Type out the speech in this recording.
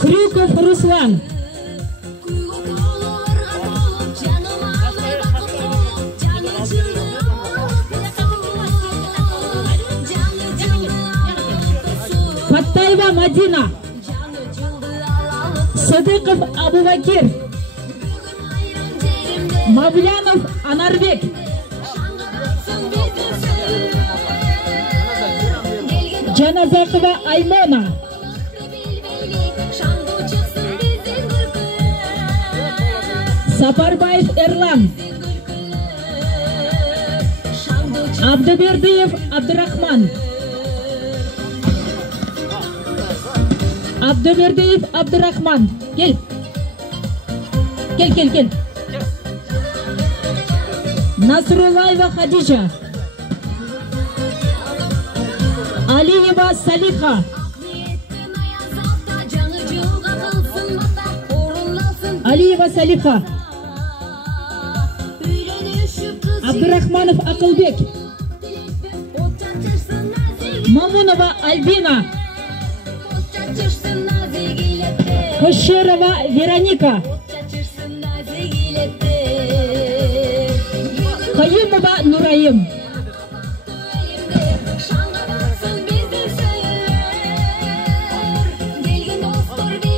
Крюков Руслан. Паттаева Мадина. Садыков Абубакир. Мавлянов Анарбек. Жаназакова Аймона. Сапарбаев Эрлан. Абдыбердиев Абдурахман. Абдыбердиев Абдурахман. Кел. Насруллаева Хадижа. Алиева Салиха. Алиева Салиха. Абдурахманов Акылбек. Мамунова Альбина. Кошерова Вероника. Каюмова Нураим.